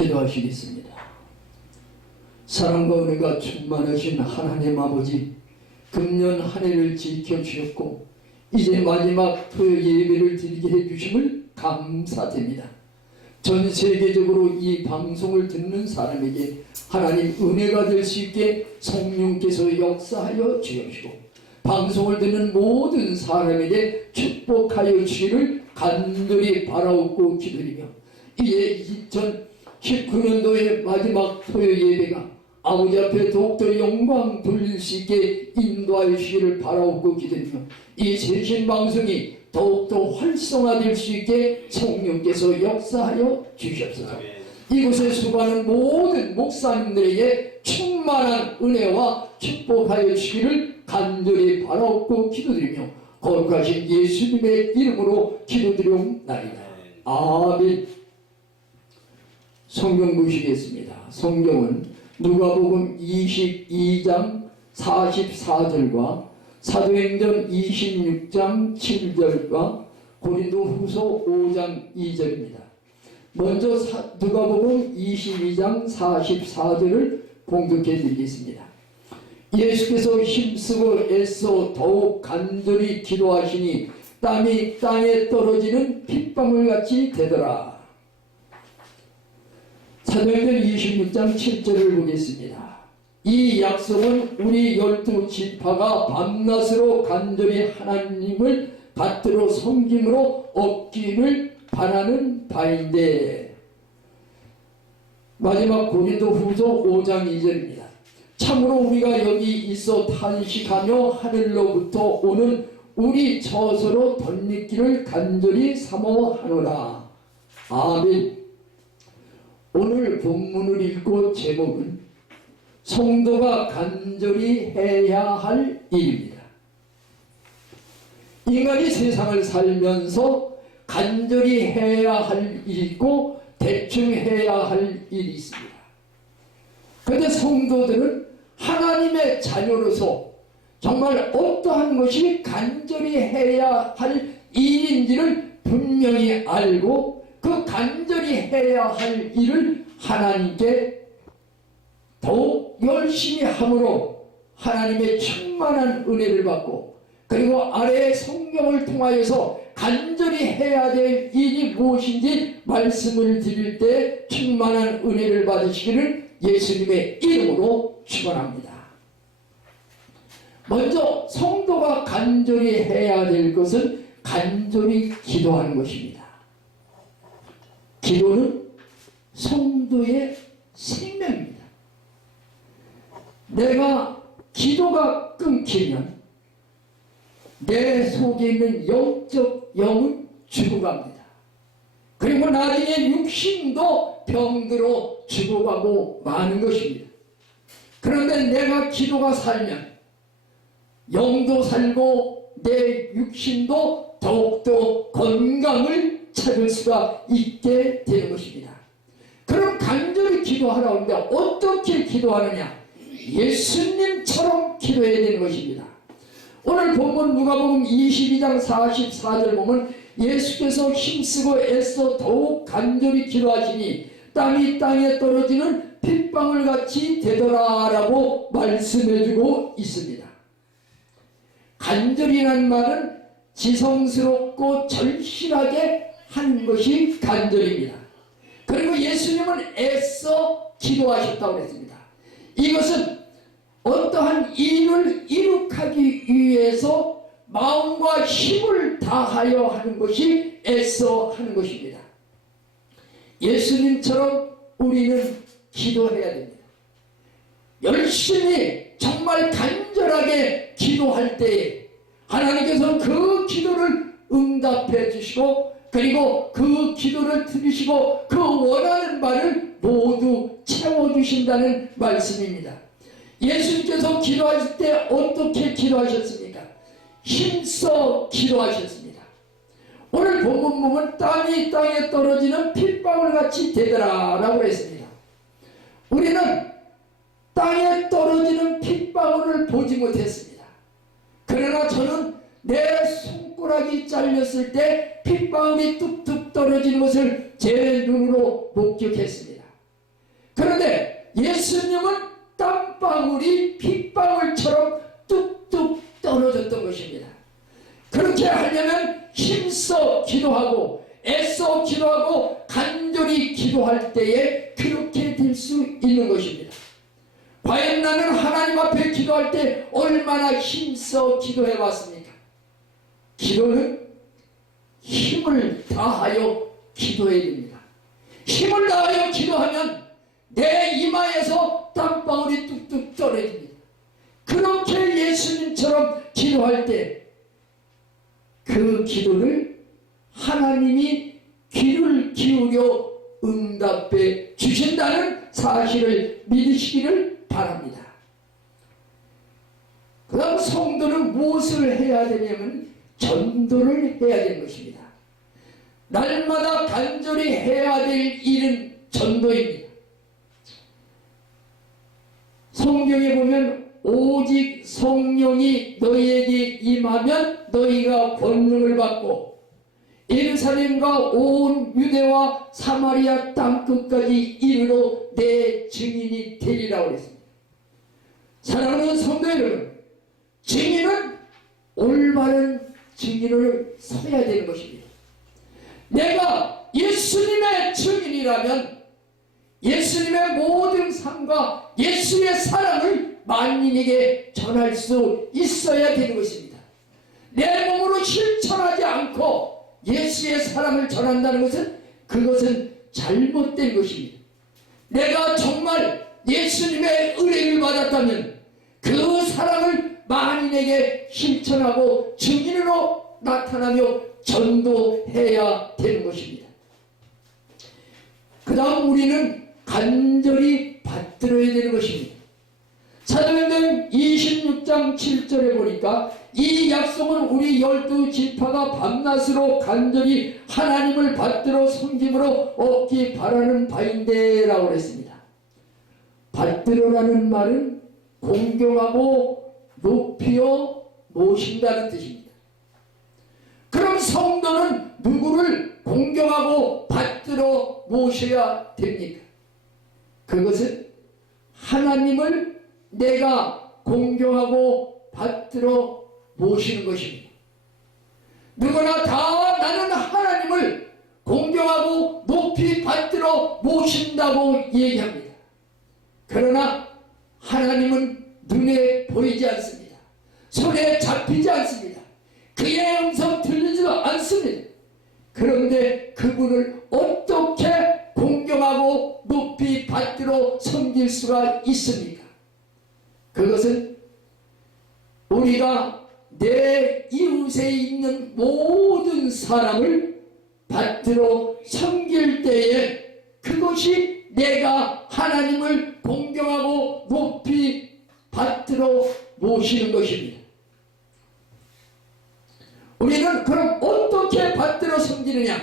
기도하시겠습니다. 사랑과 은혜가 충만하신 하나님 아버지, 금년 한 해를 지켜주셨고 이제 마지막 토요 예배를 드리게 해주심을 감사드립니다. 전 세계적으로 이 방송을 듣는 사람에게 하나님 은혜가 될 수 있게 성령께서 역사하여 주옵시고, 방송을 듣는 모든 사람에게 축복하여 주시기를 간절히 바라옵고 기도드리며, 이제 2019년도의 마지막 토요 예배가 아버지 앞에 더욱더 영광 돌릴 수 있게 인도하여 주시기를 바라옵고 기도드리며, 이 세신 방송이 더욱더 활성화될 수 있게 성령께서 역사하여 주시옵소서. 이곳에 수고하는 모든 목사님들에게 충만한 은혜와 축복하여 주시기를 간절히 바라옵고 기도드리며, 거룩하신 예수님의 이름으로 기도드리옵나이다. 아멘. 성경 보시겠습니다. 성경은 누가복음 22장 44절과 사도행전 26장 7절과 고린도후서 5장 2절입니다. 먼저 누가복음 22장 44절을 봉독해 드리겠습니다. 예수께서 힘쓰고 애써 더욱 간절히 기도하시니 땀이 땅에 떨어지는 핏방울같이 되더라. 사도행전 26장 7절을 보겠습니다. 이 약속은 우리 12지파가 밤낮으로 간절히 하나님을 받들어 섬김으로 얻기를 바라는 바인데, 마지막 고린도후서 5장 2절입니다. 참으로 우리가 여기 있어 탄식하며 하늘로부터 오는 우리 처소로 덧입기를 간절히 사모하노라. 아멘. 오늘 본문을 읽고 제목은 성도가 간절히 해야 할 일입니다. 인간이 세상을 살면서 간절히 해야 할 일이 있고 대충 해야 할 일이 있습니다. 그런데 성도들은 하나님의 자녀로서 정말 어떠한 것이 간절히 해야 할 일인지를 분명히 알고 그 간절히 해야 할 일을 하나님께 더욱 열심히 함으로 하나님의 충만한 은혜를 받고, 그리고 아래의 성경을 통하여서 간절히 해야 될 일이 무엇인지 말씀을 드릴 때 충만한 은혜를 받으시기를 예수님의 이름으로 축원합니다. 먼저 성도가 간절히 해야 될 것은 간절히 기도하는 것입니다. 기도는 성도의 생명입니다. 내가 기도가 끊기면 내 속에 있는 영적 영은 죽어갑니다. 그리고 나중에 육신도 병들어 죽어가고 마는 것입니다. 그런데 내가 기도가 살면 영도 살고 내 육신도 더욱더 건강을 찾을 수가 있게 되는 것입니다. 그럼 간절히 기도하라고 하는데 어떻게 기도하느냐? 예수님처럼 기도해야 되는 것입니다. 오늘 본문 누가복음 22장 44절 보면 예수께서 힘쓰고 애써 더욱 간절히 기도하시니 땀이 땅에 떨어지는 핏방울같이 되더라 라고 말씀해주고 있습니다. 간절이라는 말은 지성스럽고 절실하게 하는 것이 간절입니다. 그리고 예수님은 애써 기도하셨다고 했습니다. 이것은 어떠한 일을 이룩하기 위해서 마음과 힘을 다하여 하는 것이 애써 하는 것입니다. 예수님처럼 우리는 기도해야 됩니다. 열심히 정말 간절하게 기도할 때에 하나님께서 그 기도를 응답해 주시고, 그리고 그 기도를 들으시고 그 원하는 바를 모두 채워주신다는 말씀입니다. 예수님께서 기도하실 때 어떻게 기도하셨습니까? 힘써 기도하셨습니다. 오늘 본문 보면 땀이 땅에 떨어지는 핏방울같이 되더라 라고 했습니다. 우리는 땅에 떨어지는 핏방울을 보지 못했습니다. 그러나 저는 내 손가락이 잘렸을 때 핏방울이 뚝뚝 떨어지는 것을 제 눈으로 목격했습니다. 예수님은 땀방울이 빗방울처럼 뚝뚝 떨어졌던 것입니다. 그렇게 하려면 힘써 기도하고 애써 기도하고 간절히 기도할 때에 그렇게 될 수 있는 것입니다. 과연 나는 하나님 앞에 기도할 때 얼마나 힘써 기도해 왔습니까? 기도는 힘을 다하여 기도해야 됩니다. 힘을 다하여 기도하면 내 이마에서 땀방울이 뚝뚝 떨어집니다. 그렇게 예수님처럼 기도할 때 그 기도를 하나님이 귀를 기울여 응답해 주신다는 사실을 믿으시기를 바랍니다. 그 다음 성도는 무엇을 해야 되냐면 전도를 해야 되는 것입니다. 날마다 간절히 해야 될 일은 전도입니다. 성경에 보면 오직 성령이 너희에게 임하면 너희가 권능을 받고 예루살렘과 온 유대와 사마리아 땅끝까지 이르러 내 증인이 되리라고 그랬습니다. 사랑하는 성도 여러분, 증인은 올바른 증인을 서야 되는 것입니다. 내가 예수님의 증인이라면 예수님의 모든 삶과 예수의 사랑을 만인에게 전할 수 있어야 되는 것입니다. 내 몸으로 실천하지 않고 예수의 사랑을 전한다는 것은 그것은 잘못된 것입니다. 내가 정말 예수님의 은혜를 받았다면 그 사랑을 만인에게 실천하고 증인으로 나타나며 전도해야 되는 것입니다. 그 다음 우리는 간절히 받들어야 되는 것입니다. 사도행전 26장 7절에 보니까 이 약속은 우리 12지파가 밤낮으로 간절히 하나님을 받들어 섬김으로 얻기 바라는 바인데 라고 그랬습니다. 받들어라는 말은 공경하고 높여 모신다는 뜻입니다. 그럼 성도는 누구를 공경하고 받들어 모셔야 됩니까? 그것은 하나님을 내가 공경하고 받들어 모시는 것입니다. 누구나 다 나는 하나님을 공경하고 높이 받들어 모신다고 얘기합니다. 그러나 하나님은 눈에 보이지 않습니다. 손에 잡히지 않습니다. 그의 음성 들리지도 않습니다. 그런데 그분을 어떻게 공경하고 높이 받들어 섬길 수가 있습니까? 그것은 우리가 내 이웃에 있는 모든 사람을 받들어 섬길 때에 그것이 내가 하나님을 공경하고 높이 받들어 모시는 것입니다. 우리는 그럼 어떻게 받들어 섬기느냐?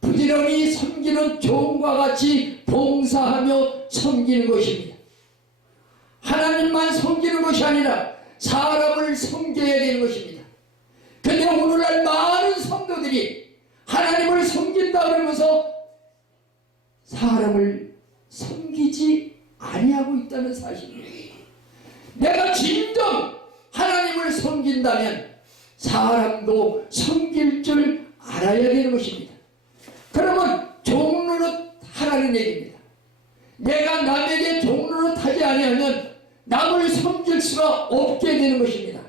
부지런히 섬기는 종과 같이 봉사하며 섬기는 것입니다. 하나님만 섬기는 것이 아니라 사람을 섬겨야 되는 것입니다. 그런데 오늘날 많은 성도들이 하나님을 섬긴다 그러면서 사람을 섬기지 아니하고 있다는 사실입니다. 내가 진정 하나님을 섬긴다면 사람도 섬길 줄 알아야 되는 것입니다. 그러면 종로릇 하라는 얘기입니다. 내가 남에게 종로릇 하지 아니하면 남을 섬길 수가 없게 되는 것입니다.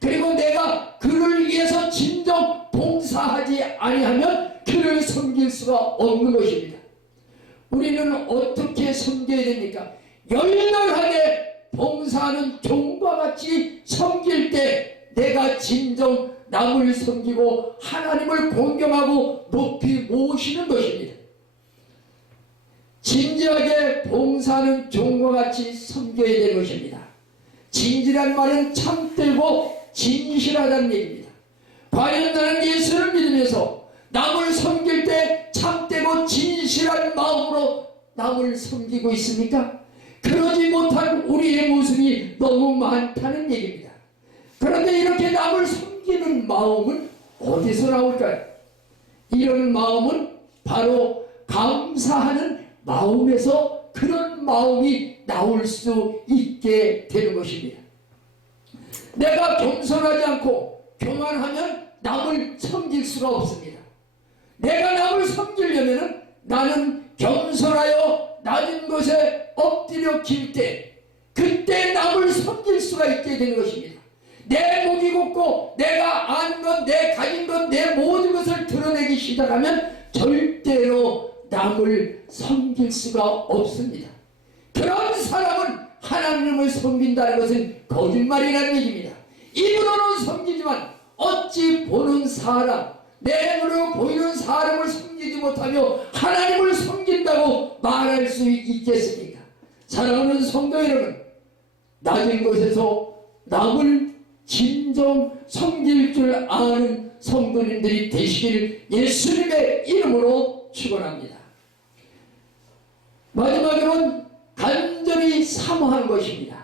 그리고 내가 그를 위해서 진정 봉사하지 아니하면 그를 섬길 수가 없는 것입니다. 우리는 어떻게 섬겨야 됩니까? 열렬하게 봉사하는 종과 같이 섬길 때 내가 진정 남을 섬기고 하나님을 공경하고 높이 모시는 것입니다. 진지하게 봉사하는 종과 같이 섬겨야 되는 것입니다. 진지란 말은 참되고 진실하다는 얘기입니다. 과연 나는 예수를 믿으면서 남을 섬길 때 참되고 진실한 마음으로 남을 섬기고 있습니까? 그러지 못한 우리의 모습이 너무 많다는 얘기입니다. 그런데 이렇게 남을 섬기는 마음은 어디서 나올까요? 이런 마음은 바로 감사하는 마음에서 그런 마음이 나올 수 있게 되는 것입니다. 내가 겸손하지 않고 교만하면 남을 섬길 수가 없습니다. 내가 남을 섬기려면 나는 겸손하여 낮은 곳에 엎드려 길 때, 그때 남을 섬길 수가 있게 되는 것입니다. 내 목이 곱고 내가 아는 것, 내 가진 것, 내 모든 것을 드러내기 시작하면 절대로 남을 섬길 수가 없습니다. 그런 사람은 하나님을 섬긴다는 것은 거짓말이라는 얘기입니다. 입으로는 섬기지만 어찌 보는 사람, 내 눈으로 보이는 사람을 섬기지 못하며 하나님을 섬긴다고 말할 수 있겠습니까? 사랑하는 성도 여러분, 낮은 곳에서 남을 진정 섬길 줄 아는 성도님들이 되시길 예수님의 이름으로 축원합니다. 마지막으로는 간절히 사모하는 것입니다.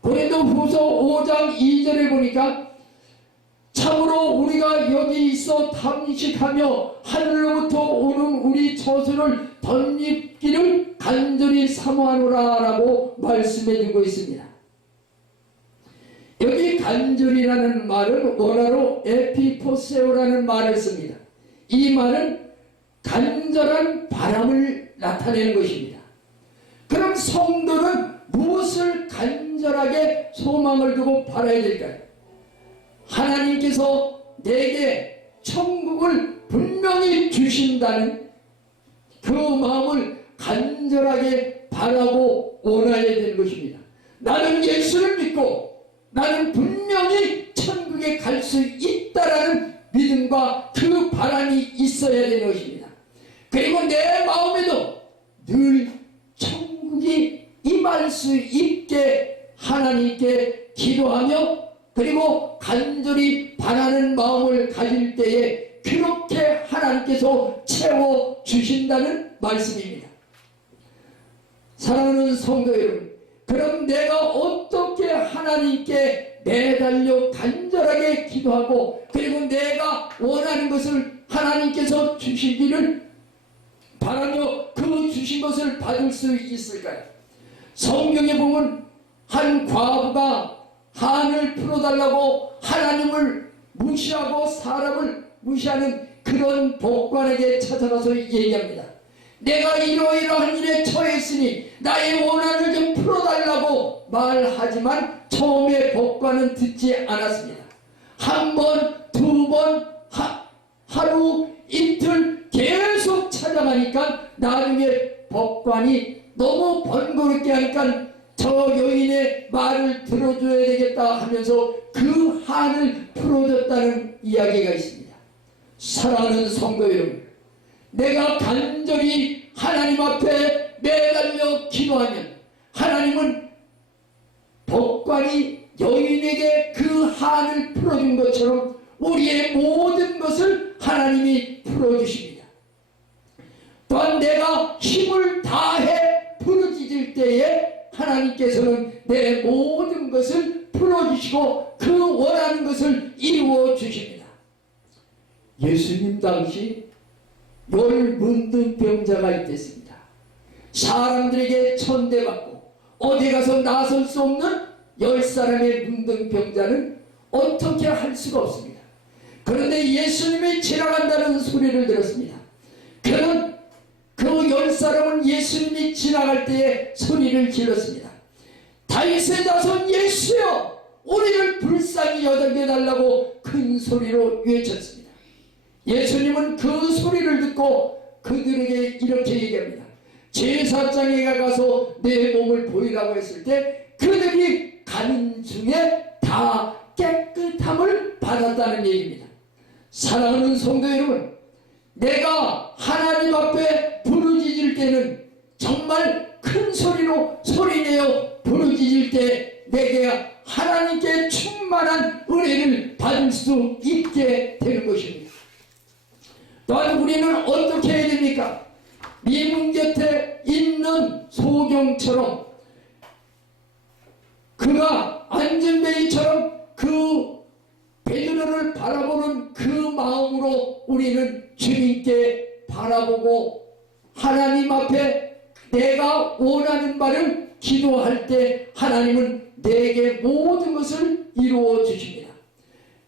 고린도후서 5장 2절에 보니까 참으로 우리가 여기 있어 탐식하며 하늘로부터 오는 우리 처소를 덧입기를 간절히 사모하노라 라고 말씀해 주고 있습니다. 여기 간절이라는 말은 원어로 에피포세오라는 말을 씁니다. 이 말은 간절한 바람을 나타내는 것입니다. 그럼 성도는 무엇을 간절하게 소망을 두고 바라야 될까요? 하나님께서 내게 천국을 분명히 주신다는 그 마음을 간절하게 바라고 원해야 되는 것입니다. 나는 예수를 믿고 나는 분명히 천국에 갈 수 있다라는 믿음과 그 바람이 있어야 되는 것입니다. 그리고 내 마음에도 늘 천국이 임할 수 있게 하나님께 기도하며 그리고 간절히 바라는 마음을 가질 때에 그렇게 하나님께서 채워주신다는 말씀입니다. 사랑하는 성도 여러분, 그럼 내가 어떻게 하나님께 매달려 간절하게 기도하고 그리고 내가 원하는 것을 하나님께서 주시기를 바라며 그 주신 것을 받을 수 있을까요? 성경에 보면 한 과부가 한을 풀어달라고 하나님을 무시하고 사람을 무시하는 그런 법관에게 찾아가서 얘기합니다. 내가 이러이러한 일에 처했으니 나의 원한을 좀 풀어달라고 말하지만 처음에 법관은 듣지 않았습니다. 한 번, 두 번, 하루, 이틀 계속 찾아가니까 나중에 법관이 너무 번거롭게 하니까 저 여인의 말을 들어줘야 되겠다 하면서 그 한을 풀어줬다는 이야기가 있습니다. 사랑하는 성도 여러분, 내가 간절히 하나님 앞에 매달려 기도하면 하나님은 법관이 여인에게 그 한을 풀어준 것처럼 우리의 모든 것을 하나님이 풀어주십니다. 또한 내가 힘을 다해 부르짖을 때에 하나님께서는 내 모든 것을 풀어주시고 그 원하는 것을 이루어 주십니다. 예수님 당시 10 문둥병자가 있겠습니다. 사람들에게 천대받고 어디 가서 나설 수 없는 10사람의 문둥병자는 어떻게 할 수가 없습니다. 그런데 예수님이 지나간다는 소리를 들었습니다. 그는 그 10사람은 예수님이 지나갈 때에 소리를 질렀습니다. 다윗의 자손 예수여, 우리를 불쌍히 여겨달라고 큰 소리로 외쳤습니다. 예수님은 그 소리를 듣고 그들에게 이렇게 얘기합니다. 제사장에 가서 내 몸을 보이라고 했을 때 그들이 가는 중에 다 깨끗함을 받았다는 얘기입니다. 사랑하는 성도 여러분, 내가 하나님 앞에 부르짖을 때는 정말 큰 소리로 소리내어 부르짖을 때 내게 하나님께 충만한 은혜를 받을 수 있게 되는 것입니다. 또한 우리는 어떻게 해야 됩니까? 미문 곁에 있는 소경처럼 그가 안전뱅이처럼 그 베드로를 바라보는 그 마음으로 우리는 주님께 바라보고 하나님 앞에 내가 원하는 바를 기도할 때 하나님은 내게 모든 것을 이루어 주십니다.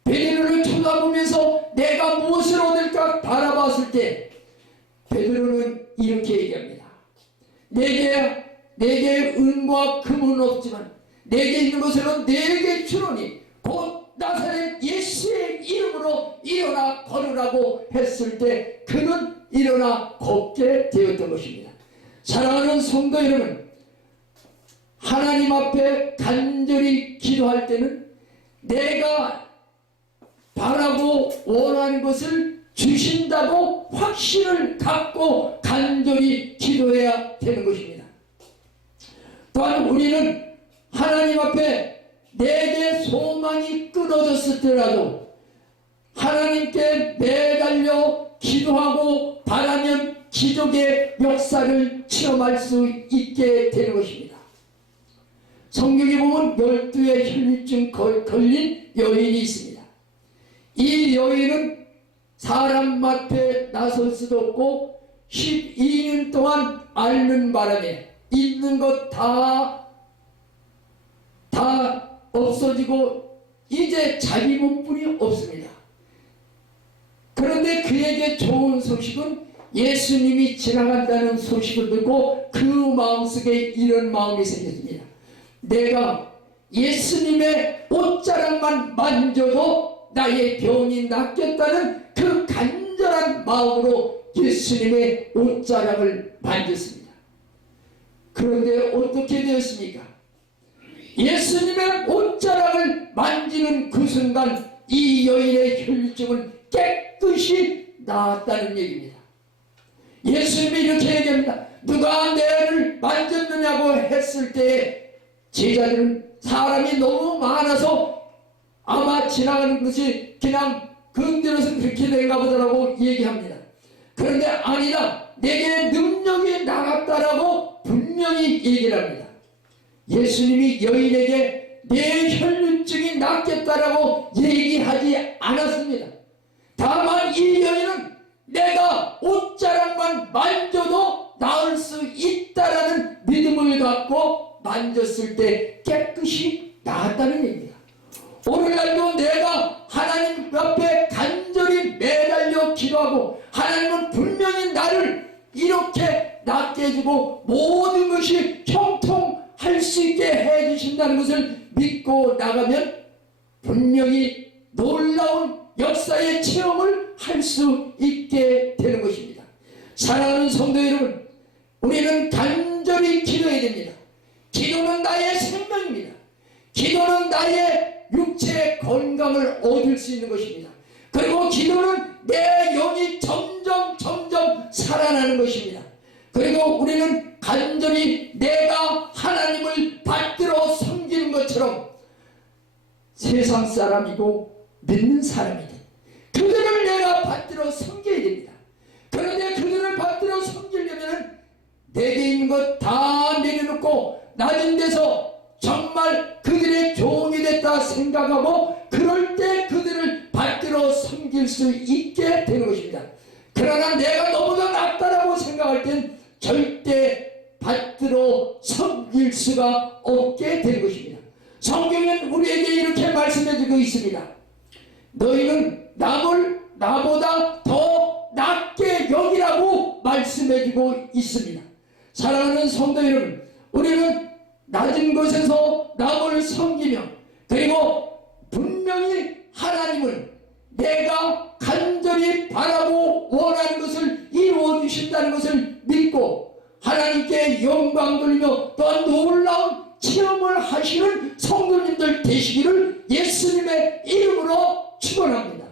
베드로를 쳐다보면서 내가 무엇을 얻을까 바라봤을 때 베드로는 이렇게 얘기합니다. 내게 은과 금은 없지만 내게 있는 것은 내게 주노니 곧 나사렛 예수의 이름으로 일어나 걸으라고 했을 때 그는 일어나 걷게 되었던 것입니다. 사랑하는 성도 여러분, 하나님 앞에 간절히 기도할 때는 내가 바라고 원하는 것을 주신다고 확신을 갖고 간절히 기도해야 되는 것입니다. 또한 우리는 하나님 앞에 내게 소망이 끊어졌을때라도 하나님께 매달려 기도하고 바라면 기적의 역사를 체험할 수 있게 되는 것입니다. 성경에 보면 12의 혈류증 걸린 여인이 있습니다. 이 여인은 사람 앞에 나설 수도 없고 12년 동안 앓는 바람에 있는 것 다 없어지고 이제 자기 몸뿐이 없습니다. 그런데 그에게 좋은 소식은 예수님이 지나간다는 소식을 듣고 그 마음속에 이런 마음이 생겼습니다. 내가 예수님의 옷자락만 만져도 나의 병이 낫겠다는 그 간절한 마음으로 예수님의 옷자락을 만졌습니다. 그런데 어떻게 되었습니까? 예수님의 옷자락을 만지는 그 순간 이 여인의 혈류증은 깨끗이 나았다는 얘기입니다. 예수님이 이렇게 얘기합니다. 누가 내를 만졌느냐고 했을 때 제자들은 사람이 너무 많아서 아마 지나가는 것이 그냥 건드려서 그렇게 된가 보다라고 얘기합니다. 그런데 아니다. 내게 능력이 나갔다라고 분명히 얘기를 합니다. 예수님이 여인에게 내 혈류증이 낫겠다라고 얘기하지 않았습니다. 다만 이 여인은 내가 옷자락만 만져도 나을 수 있다라는 믿음을 갖고 만졌을 때 깨끗이 나았다는 얘기입니다. 오늘날도 내가 하나님 앞에 간절히 매달려 기도하고 하나님은 분명히 나를 이렇게 낫게 해주고 모든 것이 형통할 수 있게 해주신다는 것을 믿고 나가면 분명히 놀라운 역사의 체험을 할 수 있게 되는 것입니다. 사랑하는 성도 여러분, 우리는 간절히 기도해야 됩니다. 기도는 나의 생명입니다. 기도는 나의 육체의 건강을 얻을 수 있는 것입니다. 그리고 기도는 내 영이 점점 살아나는 것입니다. 그리고 우리는 간절히 내가 하나님을 받들어 섬기는 것처럼 세상 사람이고 믿는 사람이든 그들을 내가 받들어 섬겨야 됩니다. 그런데 그들을 받들어 섬기려면 내게 있는 것 다 내려놓고 낮은 데서 정말 그들의 종이 됐다 생각하고 그럴 때 그들을 받들어 섬길 수 있게 되는 것입니다. 그러나 내가 너무나 낫다라고 생각할 땐 절대 받들어 섬길 수가 없게 되는 것입니다. 성경은 우리에게 이렇게 말씀해주고 있습니다. 너희는 남을 나보다 더 낫게 여기라고 말씀해주고 있습니다. 사랑하는 성도 여러분, 우리는 낮은 곳에서 남을 섬기며 그리고 분명히 하나님은 내가 간절히 바라고 원하는 것을 이루어 주신다는 것을 믿고 하나님께 영광 돌리며 또한 놀라운 체험을 하시는 성도님들 되시기를 예수님의 이름으로 축원합니다.